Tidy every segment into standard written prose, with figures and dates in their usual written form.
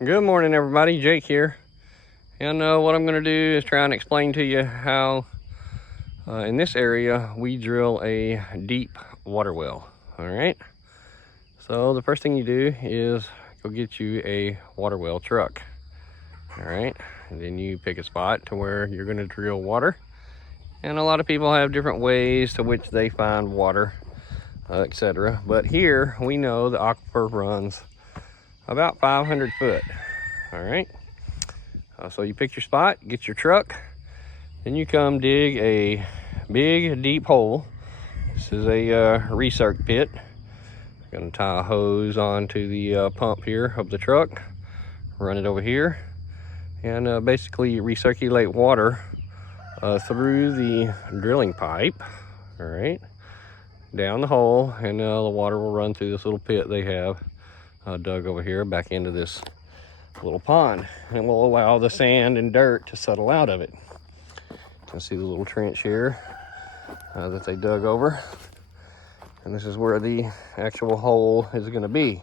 Good morning, everybody. Jake here. And what I'm going to do is try and explain to you how in this area we drill a deep water well. All right. So the first thing you do is go get you a water well truck. All right. And then you pick a spot to where you're going to drill water. And a lot of people have different ways to which they find water, etc. But here we know the aquifer runs about 500 foot. All right. So you pick your spot, get your truck, then you come dig a big deep hole. This is a recirc pit. I'm gonna tie a hose onto the pump here of the truck, run it over here, and basically recirculate water through the drilling pipe. All right, down the hole, and the water will run through this little pit they have dug over here back into this little pond, and will allow the sand and dirt to settle out of it. You can see the little trench here that they dug over, and this is where the actual hole is going to be.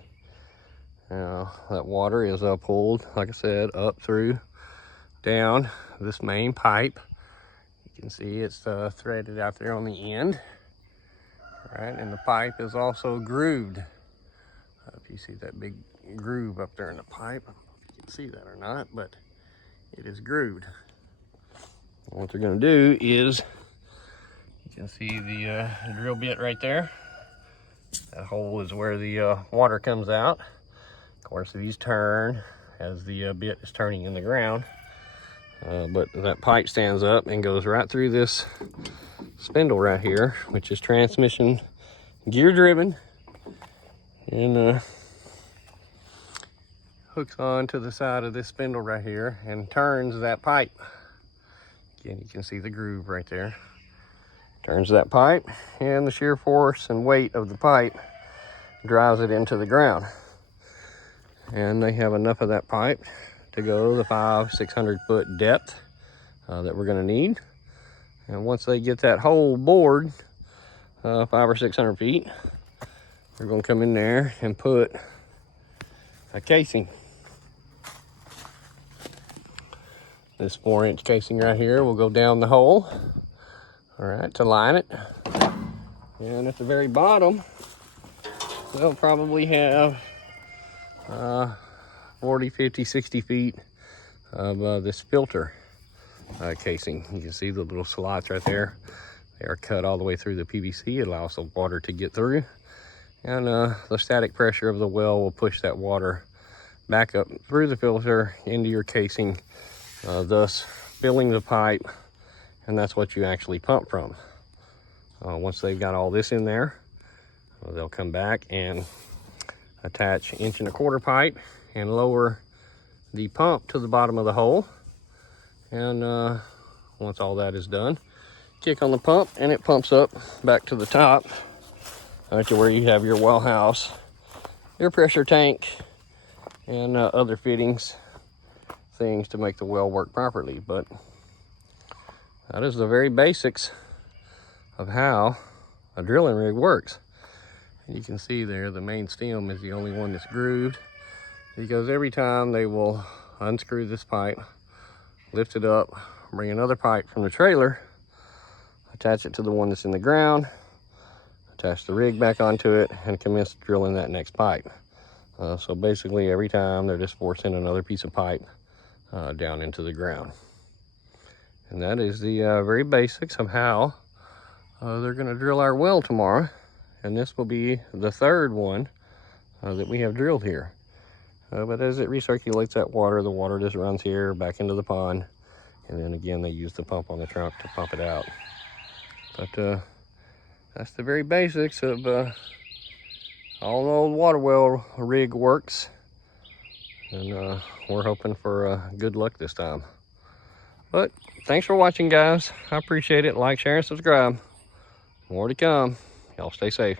Now that water is pulled, like I said, up through down this main pipe. You can see it's threaded out there on the end. All right, and the pipe is also grooved. If you see that big groove up there in the pipe, you can see that or not, but it is grooved. What they're going to do is, you can see the drill bit right there. That hole is where the water comes out. Of course, these turn as the bit is turning in the ground, but that pipe stands up and goes right through this spindle right here, which is transmission gear driven, and hooks on to the side of this spindle right here and turns that pipe. Again, you can see the groove right there. Turns that pipe, and the shear force and weight of the pipe drives it into the ground. And they have enough of that pipe to go the 500-600 foot depth that we're going to need. And once they get that hole bored 500 or 600 feet, we're going to come in there and put a casing. This 4-inch casing right here will go down the hole, all right, to line it. And at the very bottom, they'll probably have 40, 50, 60 feet of this filter casing. You can see the little slots right there. They are cut all the way through the PVC. It allows the water to get through. And the static pressure of the well will push that water back up through the filter into your casing, thus filling the pipe, and that's what you actually pump from. Once they've got all this in there, they'll come back and attach 1.25 inch pipe and lower the pump to the bottom of the hole. And once all that is done, kick on the pump and it pumps up back to the top, to where you have your well house, your pressure tank, and other fittings, things to make the well work properly. But that is the very basics of how a drilling rig works. And you can see there the main stem is the only one that's grooved, because every time they will unscrew this pipe, lift it up, bring another pipe from the trailer, attach it to the one that's in the ground, attach the rig back onto it, and commence drilling that next pipe. So basically every time they're just forcing another piece of pipe down into the ground. And that is the very basics of how they're going to drill our well tomorrow. And this will be the third one that we have drilled here. But as it recirculates that water, the water just runs here back into the pond. And then again, they use the pump on the trunk to pump it out. But that's the very basics of all the old water well rig works. And we're hoping for good luck this time. But thanks for watching, guys. I appreciate it. Like, share, and subscribe. More to come. Y'all stay safe.